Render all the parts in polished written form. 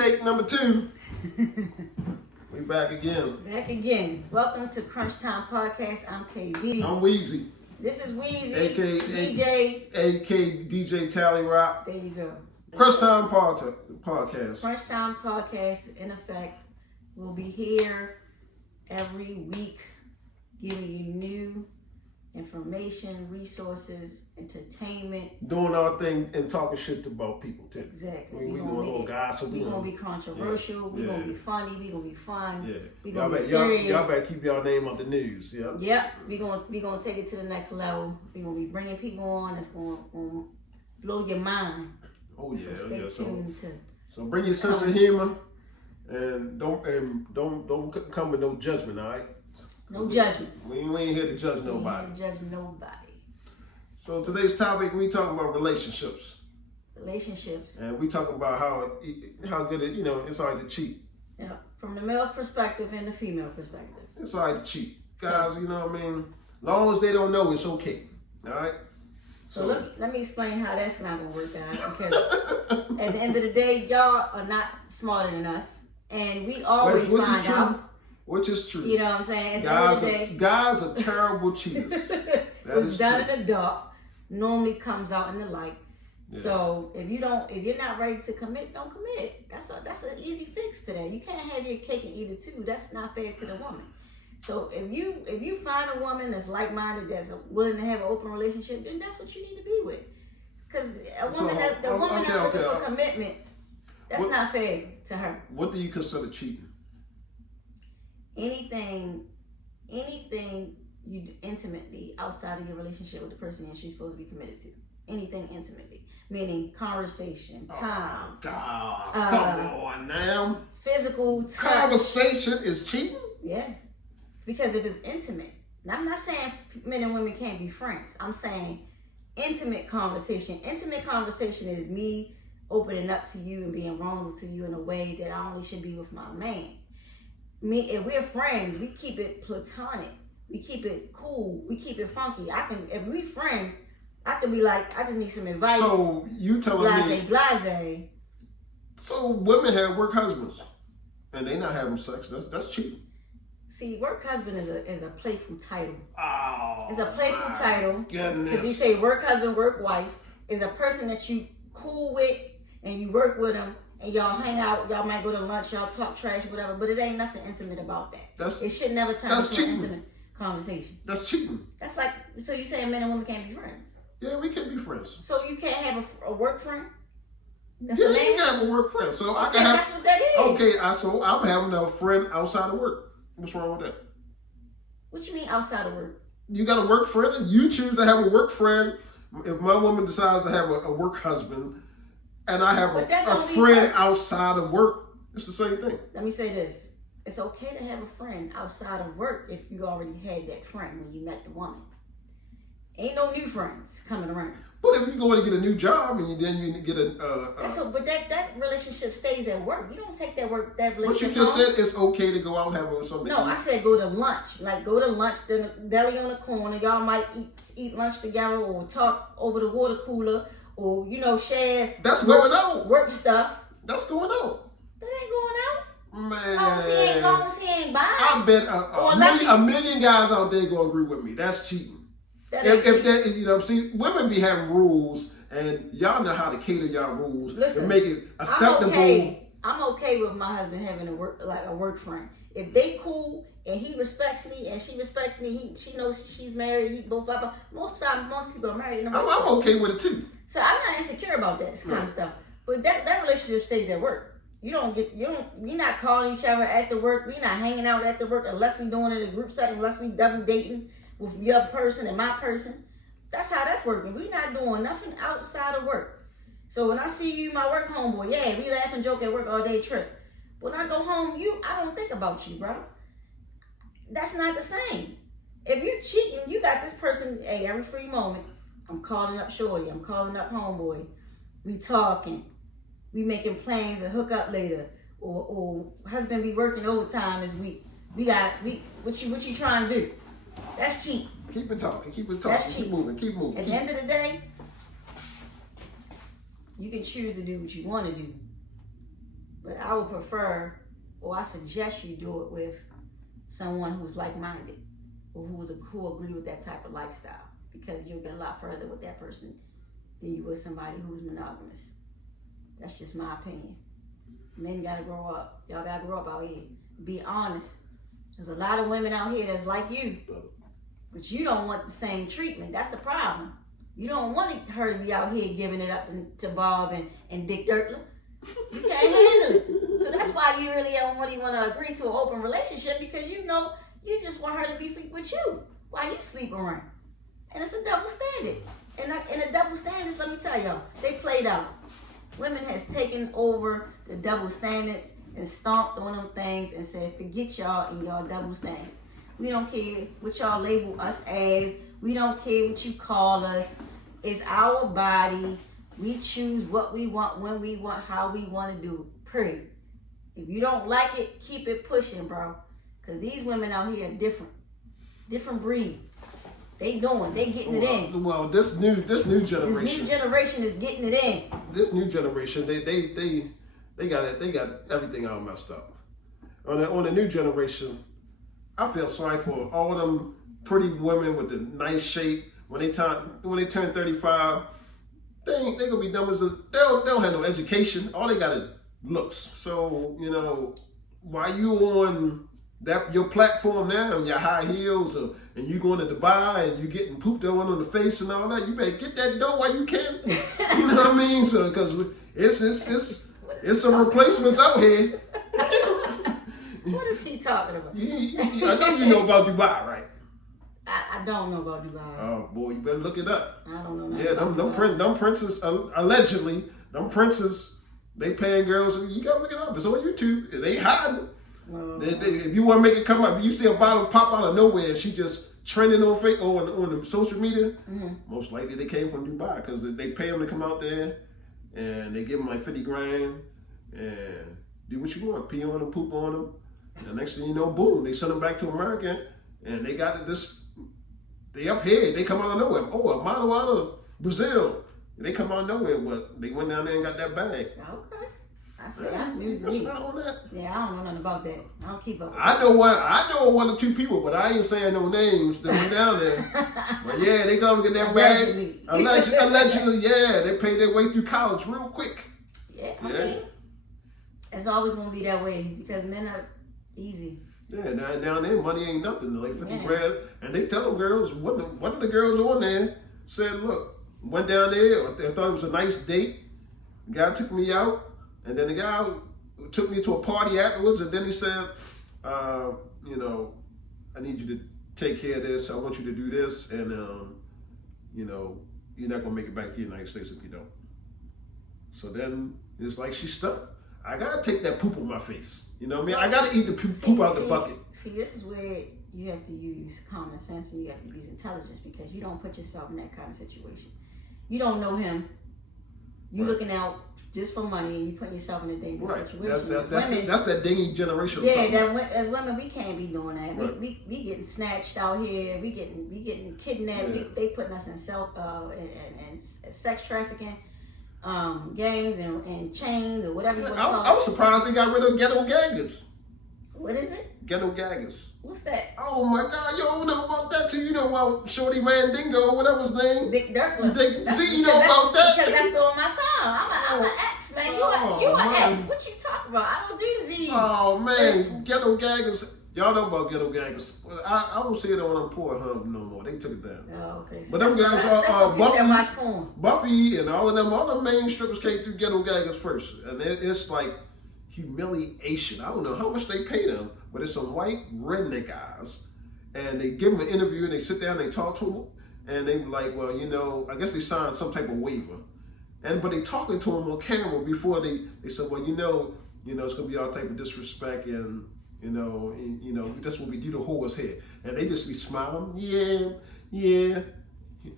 Take number 2. We back again. Back again. Welcome to Krunchtime Podcast. I'm KB. I'm Weezy. This is Weezy. A.K.A. DJ Tally Rock. There you go. Krunchtime Podcast. Krunchtime Podcast, in effect, will be here every week giving you new information, resources, entertainment. Doing our thing and talking shit about people too. Exactly. We doing a little gossip. We're going to be controversial. We're going to be funny. We're going to be fun. Yeah. We're going to be serious. Y'all better keep y'all name on the news. Yeah. Yep. We're going to take it to the next level. We're going to be bringing people on that's going to blow your mind. Oh yeah. So stay tuned so bring your sense of humor and don't come with no judgment, all right? No judgment. We ain't here to judge nobody. We ain't here to judge nobody. So today's topic, we talking about relationships. Relationships. And we talking about how good it, it's all right to cheat. Yeah, from the male perspective and the female perspective. It's all right to cheat. Guys, you know what I mean? Long as they don't know, it's okay. All right? So let me explain how that's not going to work out. Because at the end of the day, y'all are not smarter than us. And we always find out. Which is true. You know what I'm saying? At the end of the day, guys are terrible cheaters. What's done in the dark normally comes out in the light. Yeah. So if you're not ready to commit, don't commit. That's an easy fix to that. You can't have your cake and eat it too. That's not fair to the woman. So if you find a woman that's like-minded, that's willing to have an open relationship, then that's what you need to be with. Because a woman that's looking for commitment, that's not fair to her. What do you consider cheating? Anything you do intimately outside of your relationship with the person that you're supposed to be committed to. Anything intimately, meaning conversation, time. Oh God, come on now. Physical touch. Conversation is cheating? Yeah, because if it's intimate, now I'm not saying men and women can't be friends. I'm saying intimate conversation. Intimate conversation is me opening up to you and being vulnerable to you in a way that I only should be with my man. If we're friends, we keep it platonic. We keep it cool. We keep it funky. If we friends, I can be like, I just need some advice. So you telling me blase. So women have work husbands, and they not having sex. That's cheating. See, work husband is a playful title. Oh, it's a playful title. Goodness. Because you say work husband, work wife is a person that you cool with and you work with them. And y'all hang out, y'all might go to lunch, y'all talk trash, whatever, but it ain't nothing intimate about that. It should never turn into an intimate conversation. That's cheating. That's like, so you saying men and women can't be friends? Yeah, we can be friends. So you can't have a work friend? You can have a work friend. So I can have. That's what that is. Okay, so I'm having a friend outside of work. What's wrong with that? What you mean outside of work? You got a work friend, and you choose to have a work friend. If my woman decides to have a work husband, and I have a friend outside of work, it's the same thing. Let me say this. It's okay to have a friend outside of work if you already had that friend when you met the woman. Ain't no new friends coming around. But if you go to get a new job and then you get but that relationship stays at work. You don't take that relationship. But you just said it's okay to go out and have something. No, I said go to lunch. Like go to lunch, the deli on the corner. Y'all might eat lunch together or talk over the water cooler. Or, share. That's going out. Work stuff. That's going out. That ain't going out. Man. Long as he ain't buying. I bet a million guys out there gonna agree with me. That's cheating. Women be having rules, and y'all know how to cater y'all rules to make it acceptable. I'm okay with my husband having a work friend. If they cool and he respects me and she respects me, she knows she's married. He both blah blah. Most people are married. I'm okay with it too. So I'm not insecure about that kind of stuff. But that relationship stays at work. We're not calling each other after work. We're not hanging out after work unless we're doing it in a group setting, unless we double dating with your person and my person. That's how that's working. We're not doing nothing outside of work. So when I see you, my work homeboy, yeah, we laugh and joke at work all day trip. When I go home, I don't think about you, bro. That's not the same. If you cheating, you got this person, hey, every free moment, I'm calling up shorty, I'm calling up homeboy. We talking. We making plans to hook up later. Or husband be working overtime this week. What you trying to do? That's cheap. Keep it talking. That's cheap. Keep moving. At the end of the day, you can choose to do what you want to do. But I would prefer, or I suggest you do it with someone who's like-minded, or who agree with that type of lifestyle, because you'll get a lot further with that person than you would somebody who's monogamous. That's just my opinion. Men gotta grow up. Y'all gotta grow up out here. Be honest. There's a lot of women out here that's like you, but you don't want the same treatment. That's the problem. You don't want her to be out here giving it up to Bob and Dick Dirtler. You can't handle it. So that's why you really don't really want to agree to an open relationship, because you know you just want her to be with you while you sleep around. And it's a double standard. And the double standards, let me tell y'all, they played out. Women has taken over the double standards and stomped on them things and said, forget y'all and y'all double standards. We don't care what y'all label us as. We don't care what you call us. It's our body. We choose what we want, when we want, how we want to do it, period. If you don't like it, keep it pushing, bro. Because these women out here are different. Different breed. They getting it in. Well, this new generation. This new generation is getting it in. This new generation, they got everything all messed up. On the new generation, I feel sorry for all them pretty women with the nice shape. When they turn 35, they gonna be dumb as they don't have no education. All they got is looks. So why you on your platform now and your high heels, and you going to Dubai and you getting pooped on the face and all that, you better get that dough while you can. You know what I mean? So because it's some replacements out here. What is he talking about? I know you know about Dubai, right? I don't know about Dubai. Oh boy, you better look it up. I don't know. Yeah, them princes allegedly, them princes, they paying girls. You gotta look it up. It's on YouTube. They hiding. If you want to make it come up, you see a bottle pop out of nowhere and she just trending on the social media. Mm-hmm. Most likely they came from Dubai, because they pay them to come out there and they give them like 50 grand and do what you want, pee on them, poop on them. And next thing you know, boom, they send them back to America and they got this. They up here, they come out of nowhere. Oh, a model out of Brazil. They come out of nowhere, but they went down there and got that bag. Okay. I see. That's news to me. Not on that. Yeah, I don't know nothing about that. I don't keep up with I know one or two people, but I ain't saying no names that went down there. But yeah, they gonna get that bag. Allegedly, yeah, they paid their way through college real quick. Yeah, I mean, it's always gonna be that way because men are easy. Yeah, down there, money ain't nothing. Like 50 grand, and they tell them girls. One of the girls on there said, "Look, went down there. I thought it was a nice date. The guy took me out." And then the guy took me to a party afterwards, and then he said, I need you to take care of this. I want you to do this, and you're not gonna make it back to the United States if you don't. So then it's like she's stuck. I gotta take that poop on my face. You know what I mean? I gotta eat the poop out the bucket. See, this is where you have to use common sense and you have to use intelligence, because you don't put yourself in that kind of situation. You don't know him. You looking out just for money, and you putting yourself in a dangerous situation. That's that dingy generation. Yeah, as women, we can't be doing that. Right. We getting snatched out here. We getting kidnapped. Yeah. They putting us in and sex trafficking, gangs and chains or whatever you want to call it. I was surprised they got rid of ghetto gaggers. What is it? Ghetto gaggers. What's that? Oh my God, you don't know about that too. You know about Shorty Mandingo, whatever his name. Dick Dirtler. See, you know about that? Because that's still on my tongue. I'm an ex, man. You an ex. What you talking about? I don't do Z's. Oh man, ghetto gaggers. Y'all know about ghetto gaggers. I don't see it on Pornhub no more. They took it down. Oh, okay. So but them guys are Buffy and all the main strippers came through ghetto gaggers first, and it's like humiliation. I don't know how much they pay them, but it's some white redneck guys, and they give them an interview and they sit down and they talk to them, and they be like, well, I guess they signed some type of waiver, but they talking to them on camera before they said, well, it's gonna be all type of disrespect and that's what we do to whores here, and they just be smiling, yeah,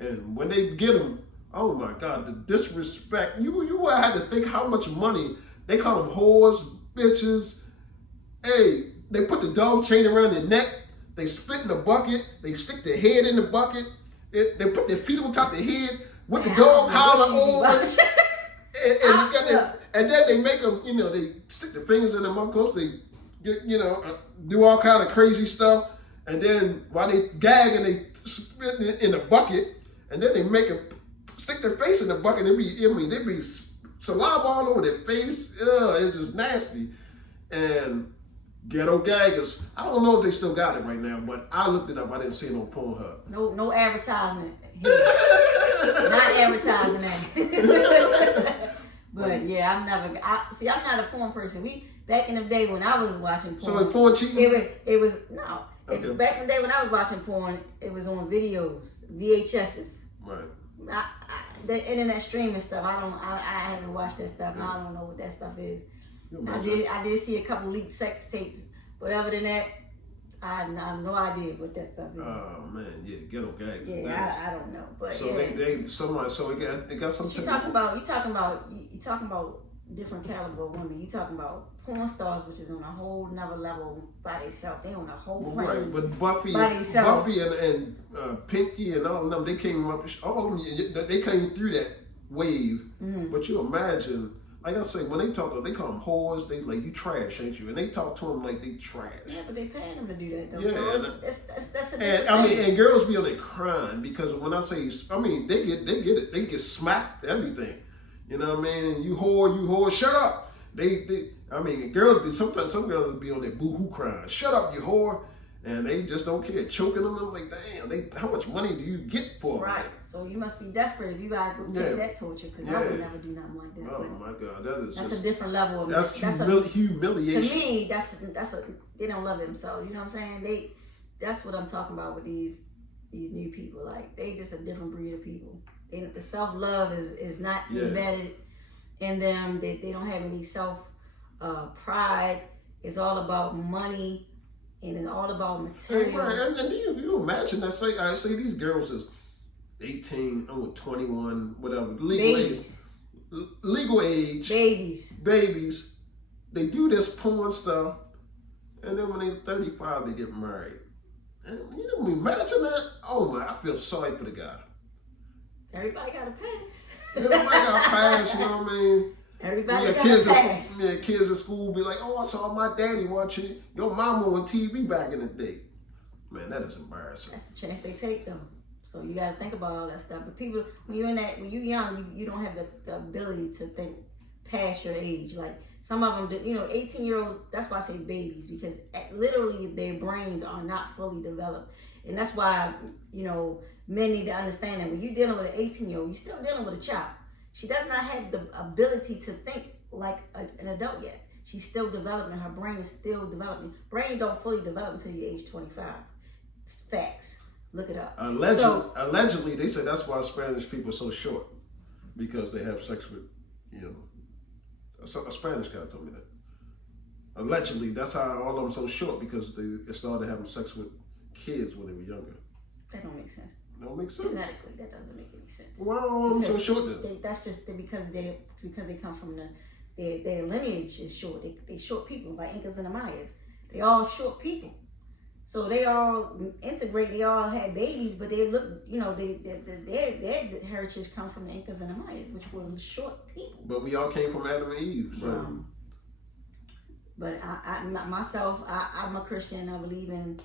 and when they get them, oh my God, the disrespect. You had to think how much money. They call them whores, bitches. Hey, they put the dog chain around their neck. They spit in the bucket. They stick their head in the bucket. They put their feet on top of their head with the dog collar on. And then they make them, they stick their fingers in their mouth, they get, do all kind of crazy stuff. And then while they gag and they spit in a bucket, and then they make them stick their face in the bucket. They be saliva all over their face. Ugh, it's just nasty. And ghetto gaggers. I don't know if they still got it right now, but I looked it up. I didn't see it on Pornhub. No advertisement. Not advertising that. But yeah, I'm not a porn person. Back in the day when I was watching porn. So is porn cheating? It was no. Okay. Back in the day when I was watching porn, it was on videos, VHSs. Right. The internet streaming stuff. I haven't watched that stuff. Yeah. I don't know what that stuff is. I did see a couple leaked sex tapes, but other than that, I have no idea what that stuff is. Oh man, yeah, ghetto gags. Yeah, I don't know, but so yeah. they got some. You talking about different caliber women. You talking about porn stars, which is on a whole nother level by themselves. They on a whole plane. Right, but Buffy and Pinky and all of them, they came up. All of them, they came through that wave. Mm-hmm. But you imagine. Like I say, when they talk to them, they call them whores. They like, you trash, ain't you? And they talk to them like they trash. Yeah, but they paying them to do that though. Yeah, so that's a and thing. And girls be on there crying because when I say, they get it. They get smacked, everything. You know what I mean? And you whore, shut up. Girls be sometimes some girls be on there boo-hoo crying. Shut up, you whore. And they just don't care, choking them. I'm like, damn, how much money do you get for them? Right. So you must be desperate if you gotta go take that torture, because I would never do nothing like that. Oh my God, that's a different level of that's humiliation. To me, they don't love themselves. You know what I'm saying? That's what I'm talking about with these new people. Like, they just a different breed of people. The self-love is not embedded in them. They don't have any self pride. It's all about money. And it's all about material. Right. And you imagine that? Say these girls is 18, 21, whatever, legal age, babies. They do this porn stuff, and then when they're 35, they get married. And you know, imagine that. Oh my, I feel sorry for the guy. Everybody got a pass. Everybody got a pass. You know what I mean? Everybody got a pass. Kids at school be like, oh, I saw my daddy watching your mama on TV back in the day. Man, that is embarrassing. That's the chance they take, though. So you got to think about all that stuff. But people, when you're young, you don't have the ability to think past your age. Like some of them, 18-year-olds. That's why I say babies, because literally their brains are not fully developed, and that's why men need to understand that when you're dealing with an 18-year-old, you're still dealing with a child. She does not have the ability to think like an adult yet. She's still developing. Her brain is still developing. Brain don't fully develop until you're age 25. It's facts. Look it up. Allegedly, they say that's why Spanish people are so short, because they have sex with, a Spanish guy told me that. Allegedly, that's how all of them so short, because they started having sex with kids when they were younger. That don't make sense. Don't make sense. Genetically, that doesn't make any sense. Why are all of them so short then? That's just because they come from their lineage is short. They short people like Incas and the Mayas. They all short people. So they all integrate. They all had babies, but they look, their heritage come from the Incas and the Mayas, which were short people. But we all came from Adam and Eve. So. But I'm a Christian. I believe in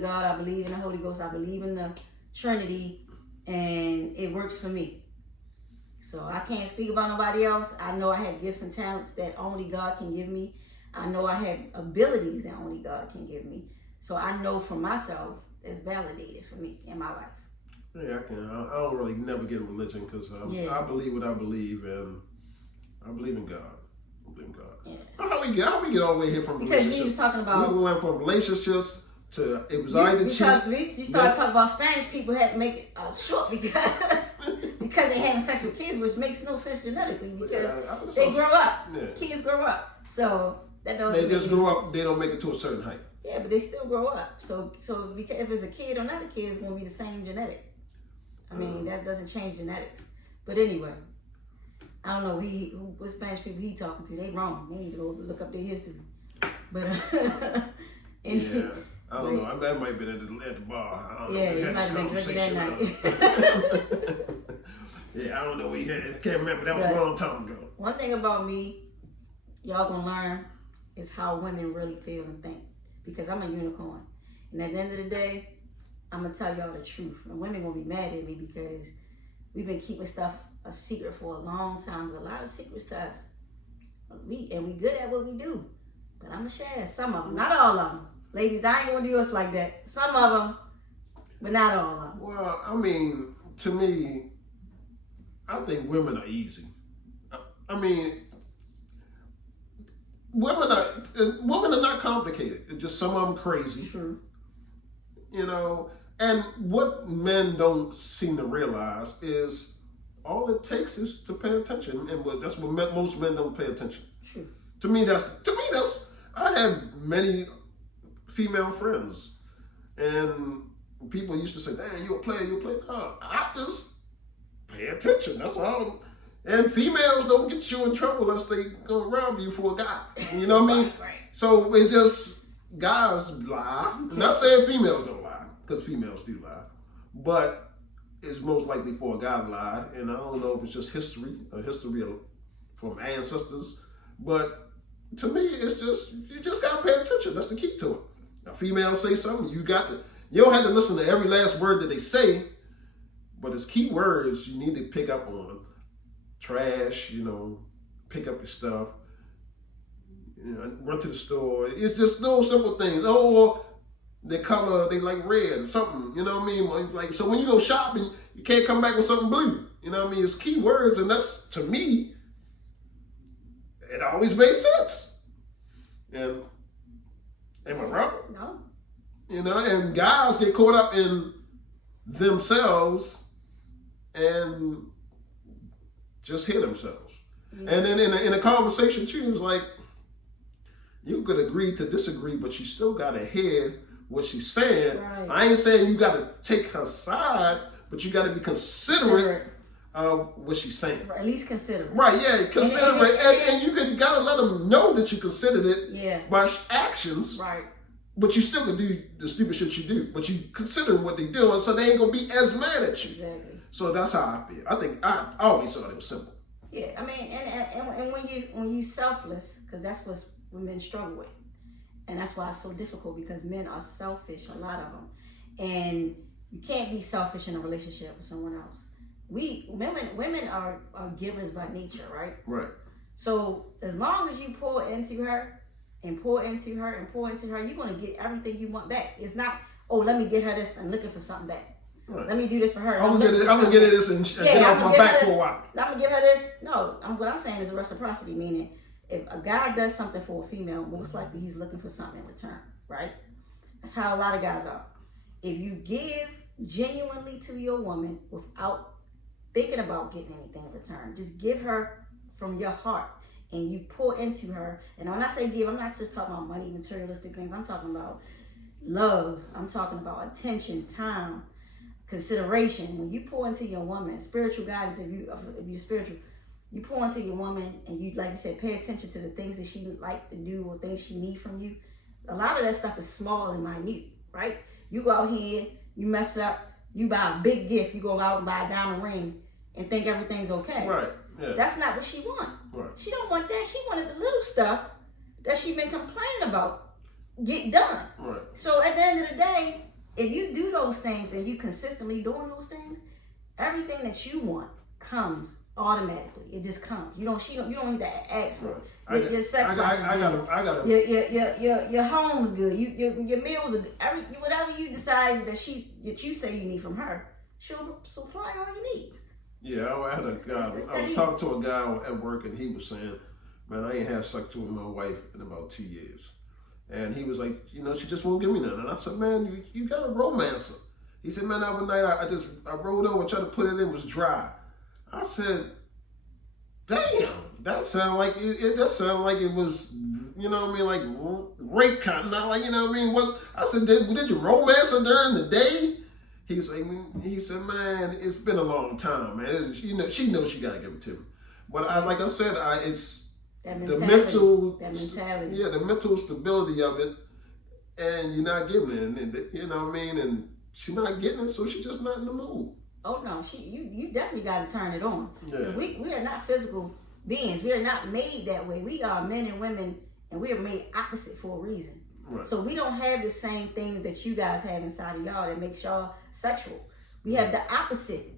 God. I believe in the Holy Ghost. I believe in the Trinity, and it works for me. So I can't speak about nobody else. I know I have gifts and talents that only God can give me. I know I have abilities that only God can give me. So I know for myself, it's validated for me in my life. Yeah, I don't really never get in religion, because I believe what I believe, and I believe in God. I believe in God. Yeah. How we get all the way here from because relationships? You was talking about, we went from relationships to it was either you started talking about Spanish people had to make it short because they're having sex with kids, which makes no sense genetically, because they grow up. Yeah. Kids grow up, so that doesn't. They just grow up. They don't make it to a certain height. Yeah, but they still grow up. So because if it's a kid or not a kid, it's gonna be the same genetic. I mean, that doesn't change genetics. But anyway, I don't know what Spanish people he talking to. They wrong. They need to go look up their history. But yeah. I don't know. That might have been at the bar. I don't know. Yeah, you might have been drinking that night. Yeah, I don't know what he had. I can't remember. That was a long time ago. One thing about me, y'all gonna learn, is how women really feel and think. Because I'm a unicorn. And at the end of the day, I'm gonna tell y'all the truth. And women gonna be mad at me because we've been keeping stuff a secret for a long time. There's a lot of secrets to us. We good at what we do. But I'm gonna share some of them, not all of them. Ladies, I ain't gonna do us like that. Some of them, but not all of them. Well, I mean, to me, I think women are easy. I mean, women are not complicated. It's just some of them crazy. True. You know, and what men don't seem to realize is all it takes is to pay attention, and that's what most men don't pay attention. True. To me, that's. I have many female friends, and people used to say, "Damn, you a player, you a player." No, I just pay attention. That's all. And females don't get you in trouble unless they go around you for a guy. You know what I mean? Right. So it just, guys lie. I'm not saying females don't lie, because females do lie. But it's most likely for a guy to lie. And I don't know if it's just history from ancestors. But to me, it's just, you just got to pay attention. That's the key to it. Now, females say something, you don't have to listen to every last word that they say, but it's key words you need to pick up on. Trash, pick up your stuff, run to the store. It's just those simple things. Oh, the color, they like red or something, you know what I mean? Like, so when you go shopping, you can't come back with something blue. You know what I mean? It's key words, and that's, to me, it always made sense. And am I wrong? No. And guys get caught up in themselves and just hear themselves. Yeah. And then in a conversation too, it's like, you could agree to disagree, but you still gotta hear what she's saying. Right. I ain't saying you gotta take her side, but you gotta be considerate of what she's saying. Or at least consider it. Right, yeah, consider it. And you gotta let them know that you considered it by actions. Right. But you still can do the stupid shit you do. But you consider what they do, and so they ain't gonna be as mad at you. Exactly. So that's how I feel. I think I always thought it was simple. Yeah, I mean, and when you selfless, because that's what men struggle with, and that's why it's so difficult, because men are selfish, a lot of them, and you can't be selfish in a relationship with someone else. Women are givers by nature, right? Right. So as long as you pour into her and pour into her and pour into her, you're gonna get everything you want back. It's not, oh, let me get her this and looking for something back. Right. Let me do this for her. I'm gonna get this and get off my back for a while. I'm gonna give her this. No, what I'm saying is a reciprocity, meaning if a guy does something for a female, most likely he's looking for something in return, right? That's how a lot of guys are. If you give genuinely to your woman without thinking about getting anything in return, just give her from your heart and you pour into her. And when I say give, I'm not just talking about money, materialistic things. I'm talking about love. I'm talking about attention, time, consideration. When you pour into your woman, spiritual guidance, if you're spiritual, you pour into your woman and you, like you said, pay attention to the things that she like to do or things she need from you. A lot of that stuff is small and minute, right? You go out here, you mess up, you buy a big gift, you go out and buy a diamond ring and think everything's okay. Right. Yeah. That's not what she wants. Right. She don't want that. She wanted the little stuff that she been complaining about get done. Right. So at the end of the day, if you do those things and you consistently doing those things, everything that you want comes automatically. It just comes. You don't need to ask for it. Your sex life is good. Your home's good. Your meals are good. Whatever you decide that you say you need from her, she'll supply all your needs. Yeah, I had a guy. I was talking to a guy at work, and he was saying, "Man, I ain't had sex with my wife in about 2 years." And he was like, she just won't give me none. And I said, "Man, you got a romance her." He said, "Man, that one night I rolled over, tried to put it in, it was dry." I said, "Damn, that sounded like it just sounded like it was, like rape kind of, not like, I said, did you romance her during the day?" He said, "Man, it's been a long time, man. She knows she got to give it to me." But like I said, it's the mentality. Yeah, the mental stability of it, and you're not giving it, and And she's not getting it, so she's just not in the mood. Oh no, you definitely got to turn it on. Yeah. We are not physical beings. We are not made that way. We are men and women, and we are made opposite for a reason. Right. So we don't have the same things that you guys have inside of y'all that makes y'all sexual. We have the opposite,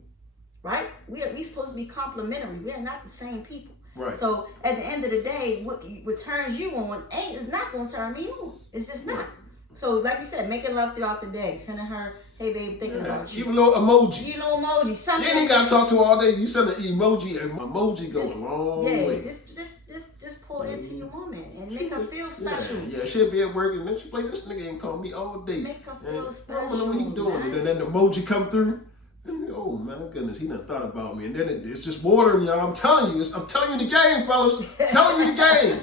right? We supposed to be complementary. We are not the same people. Right. So at the end of the day, what turns you on is not going to turn me on. It's just not. Right. So like you said, making love throughout the day, sending her, hey babe, thinking about you. Even a little emoji. You know, emoji. Something. You ain't got to talk to her all day. You send an emoji, and emoji go a long way. Just pour into your woman and make her feel special. Yeah, she'll be at work and then she play, this nigga ain't call me all day. Make her feel special. I don't know what he doing. And then the emoji come through. And, oh my goodness, he done thought about me. And then it's just watering y'all. I'm telling you the game, fellas. Telling you the game.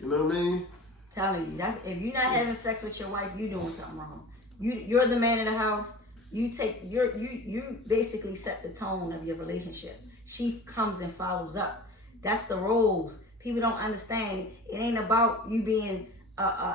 You know what I mean? Telling you, if you're not having sex with your wife, you're doing something wrong. You're the man in the house. You basically set the tone of your relationship. She comes and follows up. That's the roles. People don't understand. It ain't about you being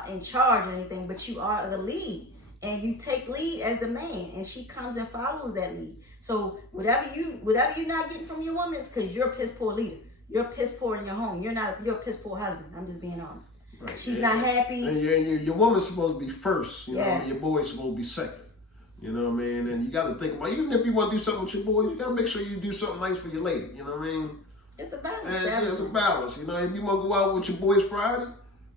in charge or anything, but you are the lead, and you take lead as the man, and she comes and follows that lead. So whatever you're not getting from your woman, it's because you're a piss poor leader. You're piss poor in your home. You're a piss poor husband. I'm just being honest. Right. She's not happy. And your woman's supposed to be first. You know, your boy's supposed to be second. You know what I mean? And you got to think about, even if you want to do something with your boys, you got to make sure you do something nice for your lady. You know what I mean? It's a balance. It's a balance. You know, if you want to go out with your boys Friday,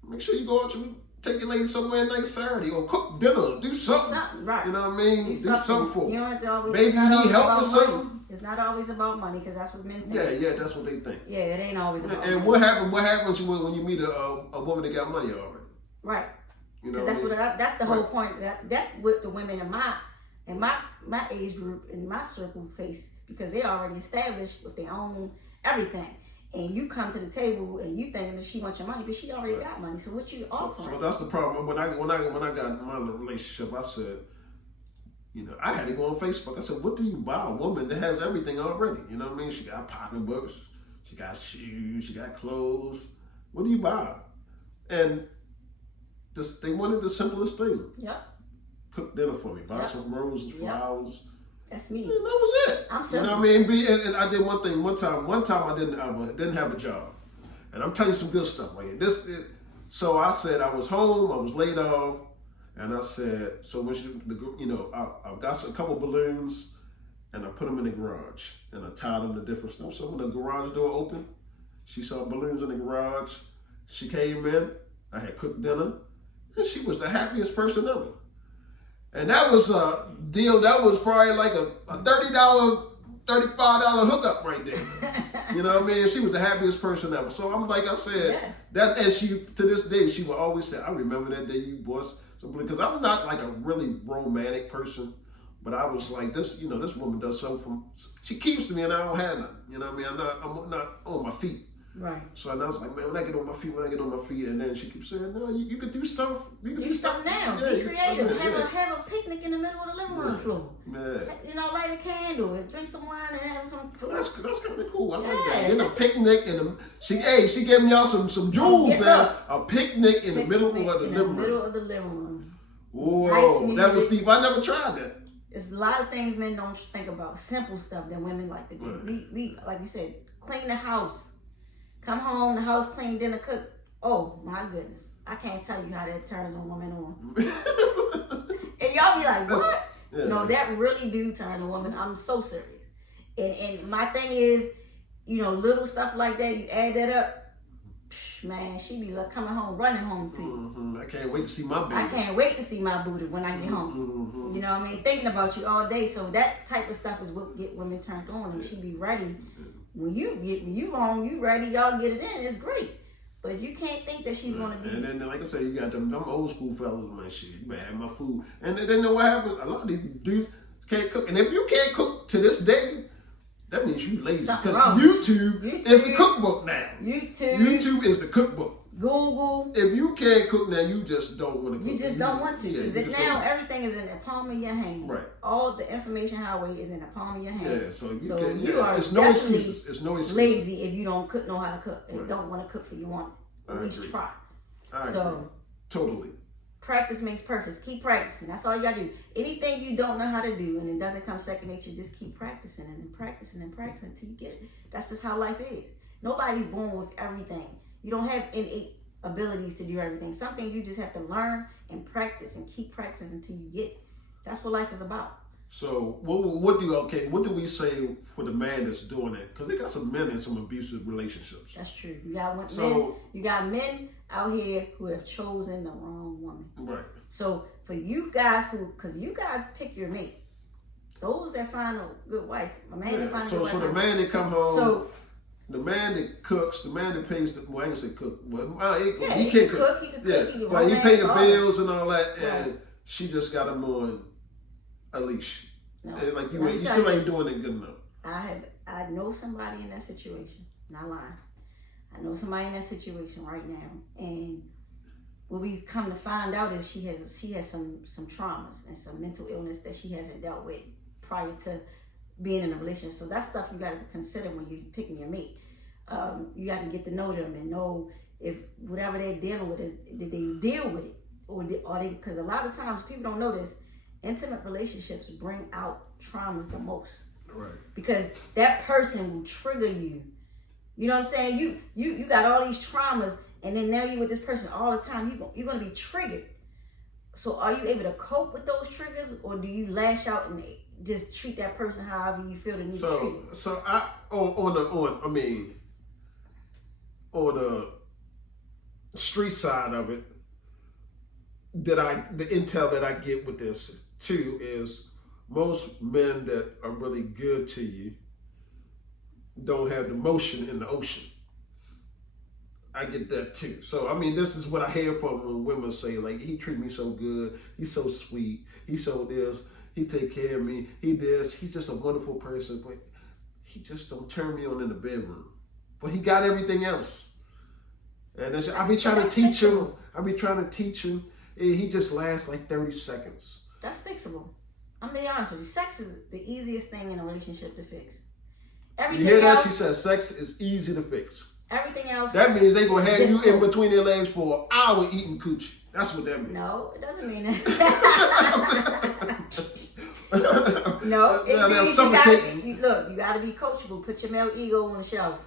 make sure you go out take your lady somewhere nice Saturday, or cook dinner, do something. Right. You know what I mean? Do something for you. Don't have to always. Maybe you need help with something. It's not always about money, because that's what men think. Yeah, that's what they think. Yeah, it ain't always about money. And what happens when you meet a woman that got money already? Right. You know, that's the whole point. That's what the women in my age group, in my circle, face, because they already established with their own everything. And you come to the table and you thinking that she wants your money, but she already got money. So what you offering? So that's the problem. When I got my relationship, I said, you know, I had to go on Facebook. I said, what do you buy a woman that has everything already? You know what I mean? She got pocketbooks, she got shoes, she got clothes. What do you buy? And they wanted the simplest thing. Yep. Cook dinner for me. Buy some roses, flowers. That's me. And that was it. I'm simple. You know what I mean? And I did one thing. One time I didn't have a job. And I'm telling you some good stuff right here. So I said I was home. I was laid off. And I said, so when I got a couple balloons and I put them in the garage and I tied them to different stuff. So when the garage door opened, she saw balloons in the garage. She came in. I had cooked dinner. And she was the happiest person ever. And that was a deal. That was probably like a $30, $35 hookup right there. You know what I mean? She was the happiest person ever. So I'm like I said, and she, to this day, she will always say, I remember that day you bought something, because I'm not like a really romantic person, but I was like, this woman does something she keeps to me and I don't have nothing. You know what I mean? I'm not on my feet. Right. So I was like, man, when I get on my feet, and then she keeps saying, no, you could do stuff. You can do stuff now. Yeah, be creative. Have a picnic in the middle of the living room floor. Yeah. You know, light a candle and drink some wine and have some fruits. That's kind of cool. I like that. In a picnic she gave y'all some jewels there. A picnic in the middle of the living room. Middle of the living room. Whoa, nice, that was deep. I never tried that. It's a lot of things men don't think about. Simple stuff that women like to do. Right. We like you said, clean the house. Come home, the house clean, dinner cook. Oh my goodness. I can't tell you how that turns a woman on. And y'all be like, what? Yeah. No, that really do turn a woman. I'm so serious. And my thing is, little stuff like that, you add that up, man, she be like coming home, running home to you. Mm-hmm. I can't wait to see my baby. I can't wait to see my booty when I get home. Mm-hmm. You know what I mean? Thinking about you all day. So that type of stuff is what get women turned on, and she be ready. When you home, you ready, y'all get it in, it's great. But you can't think that she's gonna be. And then, like I said, you got them old school fellas, man. Shit, you better have my food. And then know what happens? A lot of these dudes can't cook. And if you can't cook to this day, that means you lazy. Because YouTube is the cookbook now. YouTube is the cookbook. Google. If you can't cook now, you just don't want to cook. You just don't want to. Because now everything is in the palm of your hand. Right. All the information highway is in the palm of your hand. Yeah, so you are it's no excuses. It's no excuses. Lazy if you don't know how to cook and don't want to cook for your woman. At least try. So totally. Practice makes perfect. Keep practicing. That's all you gotta do. Anything you don't know how to do and it doesn't come second nature, just keep practicing and then practicing and practicing until you get it. That's just how life is. Nobody's born with everything. You don't have innate abilities to do everything. Some things you just have to learn and practice and keep practicing until you get it. That's what life is about. So what do we say for the man that's doing that? Because they got some men in some abusive relationships. That's true. You got men out here who have chosen the wrong woman. Right. So for you guys because you guys pick your mate. Those that find a good wife, a man that finds a good wife. So the man that come home. So the man that cooks, the man that pays the, well, I ain't say cook, but he can't can cook, he can cook, he can but he pay the romance, bills and all that, and right. she just got him on a leash. No. And like you still ain't doing it good enough. I know somebody in that situation. Not lying. I know somebody in that situation right now, and what we come to find out is she has some traumas and some mental illness that she hasn't dealt with prior to being in a relationship. So that's stuff you got to consider when you're picking your mate. You got to get to know them and know if whatever they're dealing with, did they deal with it, or they? Because a lot of times people don't know this. Intimate relationships bring out traumas the most. Right. Because that person will trigger you. You know what I'm saying? You got all these traumas, and then now you with this person all the time. You're gonna be triggered. So are you able to cope with those triggers, or do you lash out and just treat that person however you feel the need to treat them? So on the street side of it, the intel that I get with this too is most men that are really good to you don't have the motion in the ocean. I get that too. So I mean, this is what I hear from when women say, like, he treat me so good, he's so sweet, he's so this, he take care of me, he this, he's just a wonderful person, but he just don't turn me on in the bedroom. But he got everything else. And I be trying to teach him. And he just lasts like 30 seconds. That's fixable. I'm gonna be honest with you. Sex is the easiest thing in a relationship to fix. Everything you hear that? else, She says sex is easy to fix. Everything else. That means they gonna have you in between their legs for an hour eating coochie. That's what that means. No, it doesn't mean that. No, it means you gotta be coachable. Put your male ego on the shelf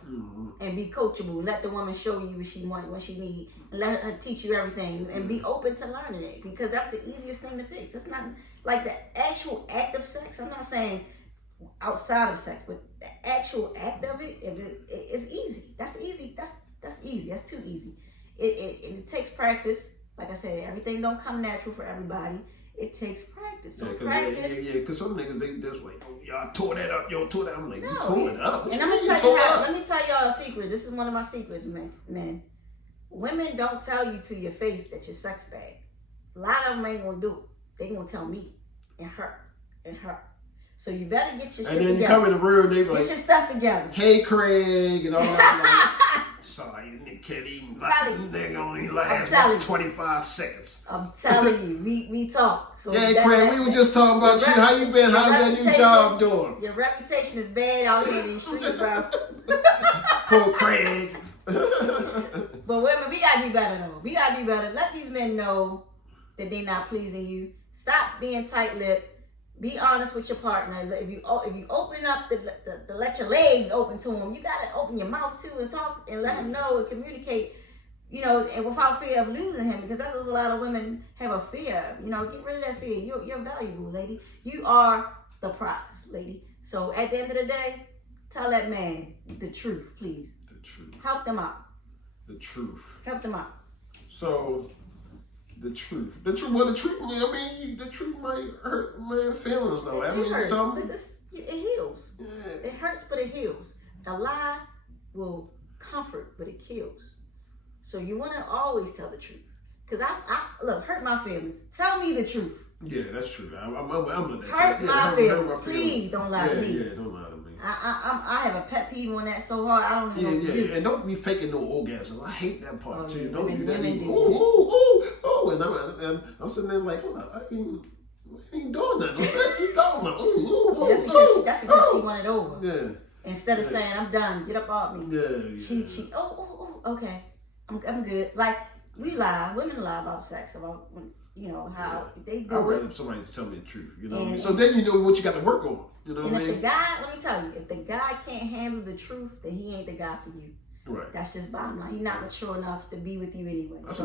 and be coachable. Let the woman show you what she wants, what she needs, and let her teach you everything. And be open to learning it, because that's the easiest thing to fix. It's not like the actual act of sex. I'm not saying outside of sex, but the actual act of it is easy. That's easy. That's easy. That's too easy. It takes practice. Like I said, everything don't come natural for everybody. It takes practice. So practice. Because some niggas, they just like, oh, y'all tore that up, yo, tore that. I'm like, no, you tore it up. And I'm gonna tell you how. Let me tell y'all a secret. This is one of my secrets, man. Women don't tell you to your face that you're sex bad. A lot of them ain't gonna do it. They gonna tell me and her. So you better get your shit together. And then you come in the room, they like, get your stuff together. Hey, Craig, and all that. Like, sorry, you can't even. They only last about 25 seconds. I'm telling you, we talk. So yeah, Craig, we were just talking about you. How you been? How's that new job doing? Your reputation is bad out here in these streets, bro. Poor Craig. But women, we gotta do better though. We gotta do better. Let these men know that they're not pleasing you. Stop being tight-lipped. Be honest with your partner. If you open up the let your legs open to him, you gotta open your mouth too and talk and let him know and communicate. You know, and without fear of losing him, because that's what a lot of women have a fear of. You know, get rid of that fear. You're valuable, lady. You are the prize, lady. So at the end of the day, tell that man the truth, please. The truth. Help them out. The truth. Help them out. So, the truth. The truth. Well, the truth. I mean, the truth might hurt man's feelings, though. It hurts, something. but it heals. Yeah. It hurts, but it heals. A lie will comfort, but it kills. So you want to always tell the truth. Because I look, hurt my feelings. Tell me the truth. Yeah, that's true. I'm hurt my feelings. Please don't lie to me. Yeah, don't lie to me. I have a pet peeve on that so hard. I don't know what to do. And don't be faking no orgasm. I hate that part too. Don't do that. Women do. Ooh. And I'm sitting there like, hold on, I ain't doing nothing. What you talking about? Ooh. That's because she wanted over. Yeah. Instead of saying, I'm done, get up off me. Yeah. She okay. I'm good. Like, We lie. Women lie about sex, about how they I'd do rather it. somebody tell me the truth. You know what I mean? And- So then you know what you got to work on. You know what I And if mean? the guy, let me tell you, if the guy can't handle the truth, then he ain't the guy for you. Right. That's just bottom line. He's not mature enough to be with you anyway. That's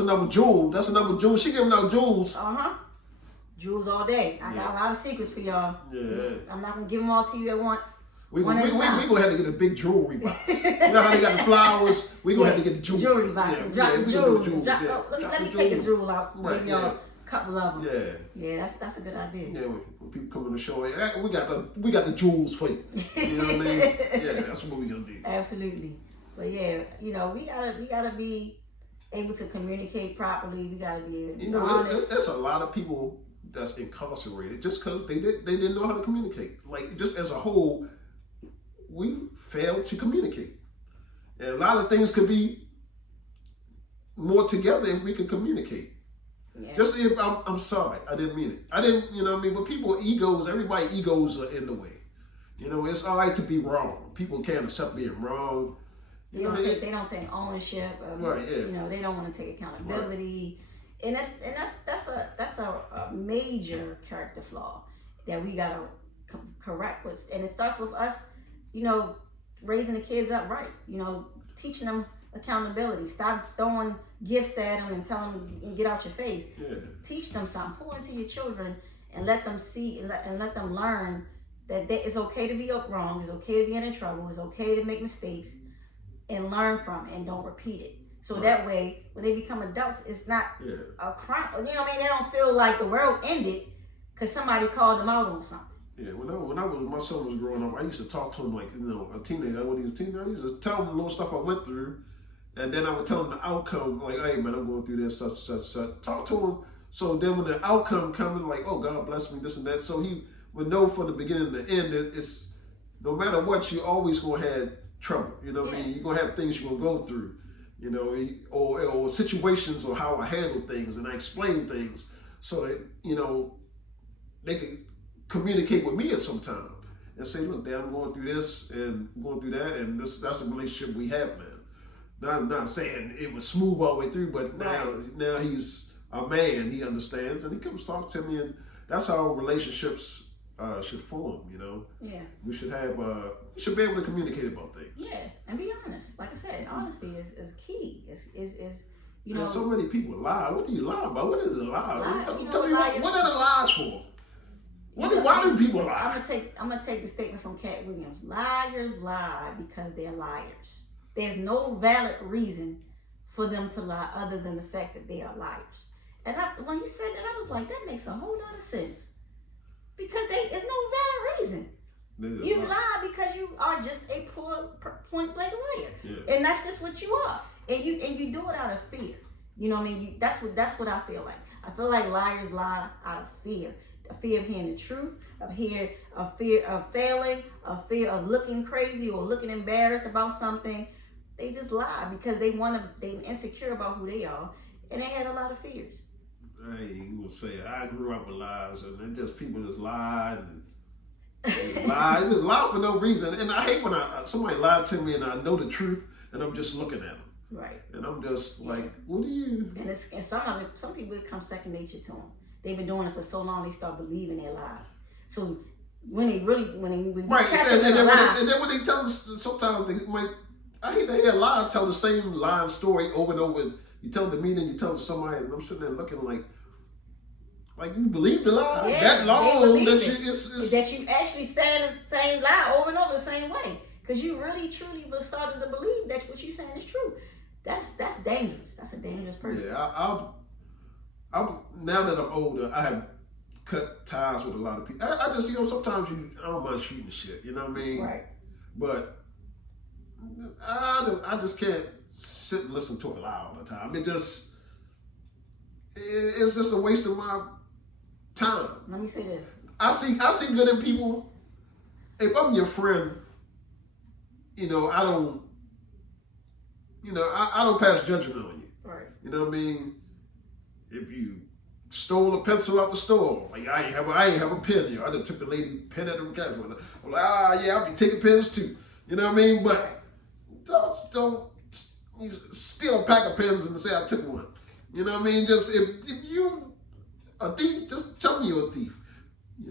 another jewel. That's another jewel. She giving out jewels. Jewels all day. I got a lot of secrets for y'all. Yeah. I'm not gonna give them all to you at once. We gonna have to get a big jewelry box. You know how they got the flowers? We gonna have to get the jewelry box. Drop the jewels. Let me take a jewel out. Right, give y'all a couple of them. Yeah. Yeah, that's a good idea. Yeah, when people come on the show, we got the jewels for you. You know what I mean? Yeah, that's what we gonna do. Absolutely. But yeah, we gotta be able to communicate properly. We gotta be able to be honest. There's a lot of people that's incarcerated just because they didn't know how to communicate. Like, just as a whole, we failed to communicate. And a lot of things could be more together if we could communicate. Yeah. Just if I'm sorry, I didn't mean it. I didn't, you know what I mean? But everybody egos are in the way. You know, it's all right to be wrong. People can't accept being wrong. They don't take ownership. Right, yeah. You know, they don't want to take accountability. Right. And that's a major character flaw that we gotta correct with. And it starts with us, raising the kids up right. Teaching them accountability. Stop throwing gifts at them and telling them and get out your face. Yeah. Teach them something. Pour into your children and let them see and let them learn that it's okay to be wrong. It's okay to be in trouble. It's okay to make mistakes and learn from it and don't repeat it. So that way, when they become adults, it's not a crime. You know what I mean? They don't feel like the world ended because somebody called them out on something. Yeah, when my son was growing up, I used to talk to him like, a teenager. When he was a teenager, I used to tell him the little stuff I went through. And then I would tell him the outcome, like, hey, man, I'm going through this, such, such, such. Talk to him. So then when the outcome comes, like, oh, God bless me, this and that. So he would know from the beginning to the end that it's, no matter what, you always going to have trouble. You know what I mean? You're going to have things you're going to go through, or situations or how I handle things and I explain things so that, they can communicate with me at some time and say, look, Dad, I'm going through this and going through that, and that's the relationship we have now. Not saying it was smooth all the way through, but now he's a man, he understands, and he comes talk to me, and that's how relationships should form, Yeah. We should be able to communicate about things. Yeah, and be honest. Like I said, honesty is key. Is so many people lie. What do you lie about? What is a lie? Tell me what are the lies for? Why do people lie? I'm gonna take the statement from Cat Williams. Liars lie because they're liars. There's no valid reason for them to lie other than the fact that they are liars. And when he said that, I was like, that makes a whole lot of sense. Because there's no valid reason. You lie because you are just a point blank liar. Yeah. And that's just what you are. And you do it out of fear. You know what I mean? That's what I feel like. I feel like liars lie out of fear. A fear of hearing the truth, a fear of failing, a fear of looking crazy or looking embarrassed about something. They just lie because they're insecure about who they are, and they had a lot of fears. You will say, I grew up with lies, and then just people just lie and lie. Just lie for no reason. And I hate when somebody lied to me and I know the truth, and I'm just looking at them. Right. And I'm just like, what do you? And some people it comes second nature to them. They've been doing it for so long, they start believing their lies. So when they catch them in a lie, and then when they tell us, sometimes they might. I hate to hear a lie tell the same line story over and over. You tell the meaning, you tell somebody, and I'm sitting there looking like you believe the lie that long that you actually stand the same lie over and over the same way because you really truly was starting to believe that what you're saying is true. That's dangerous. That's a dangerous person. Yeah, I'm now that I'm older, I have cut ties with a lot of people. I just sometimes I don't mind shooting shit. You know what I mean? Right. But I just can't sit and listen to a lie all the time. It's just a waste of my time. Let me say this. I see good in people. If I'm your friend, I don't pass judgment on you. Right. You know what I mean? If you stole a pencil out the store, like I ain't have a pen here. I just took the lady pen at the cash. I'm like, I'll be taking pens too. You know what I mean? But don't you steal a pack of pens and say I took one. You know what I mean? Just if you a thief, just tell me you're a thief.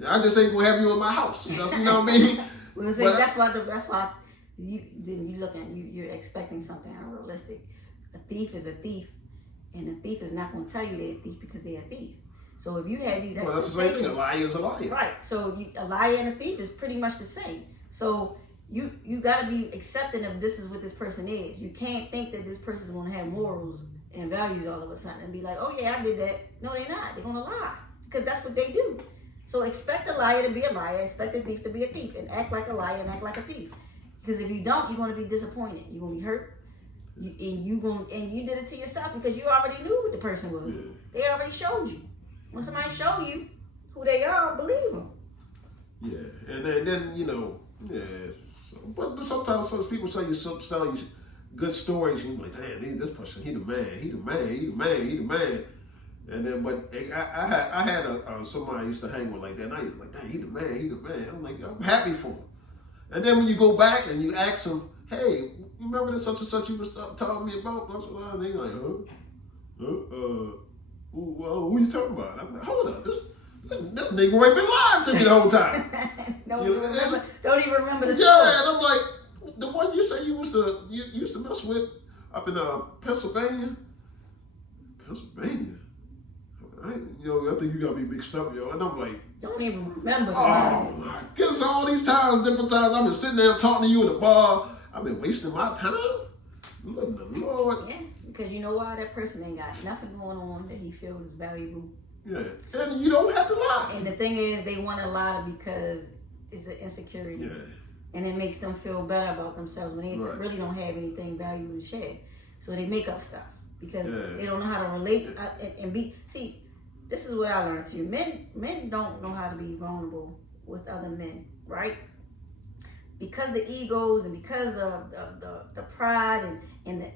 I just ain't gonna have you in my house. That's, you know what I mean? Well, see, that's why you look at you're expecting something unrealistic. A thief is a thief, and a thief is not going to tell you they're a thief because they're a thief. So if you have these expectations, that's the same thing. A liar is a liar. Right. So a liar and a thief is pretty much the same. So you got to be accepting of this is what this person is. You can't think that this person is going to have morals and values all of a sudden and be like, oh yeah, I did that. No, they're not. They're going to lie because that's what they do. So expect a liar to be a liar, expect a thief to be a thief, and act like a liar and act like a thief. Because if you don't, you're going to be disappointed. You're going to be hurt. And you did it to yourself because you already knew what the person was. Yeah. They already showed you. When somebody show you who they are, believe them. Yeah, and then you know, yeah. So, but sometimes some people tell you good stories, and you're like, damn, this person, he the man. And then, but I had somebody I used to hang with like that, and I was like, dang, he the man. I'm like, I'm happy for him. And then when you go back and you ask them, hey, you remember this such and such you was telling me about? And they like, who you talking about? I'm like, hold up, this nigga ain't been lying to me the whole time. Don't even remember the story. Yeah, and I'm like, the one you say you used to mess with up in Pennsylvania. I think you gotta be mixed up, yo. And I'm like, don't even remember. Oh my goodness! All these times, different times, I've been sitting there talking to you in the bar. I've been wasting my time. Look, the Lord. Yeah, because you know why? That person ain't got nothing going on that he feels is valuable. Yeah, and you don't have to lie. And the thing is, they want to lie because it's an insecurity. Yeah. And it makes them feel better about themselves when they really don't have anything valuable to share. So they make up stuff because they don't know how to relate and be. See, this is what I learned too. Men don't know how to be vulnerable with other men, right? Because the egos and because the pride and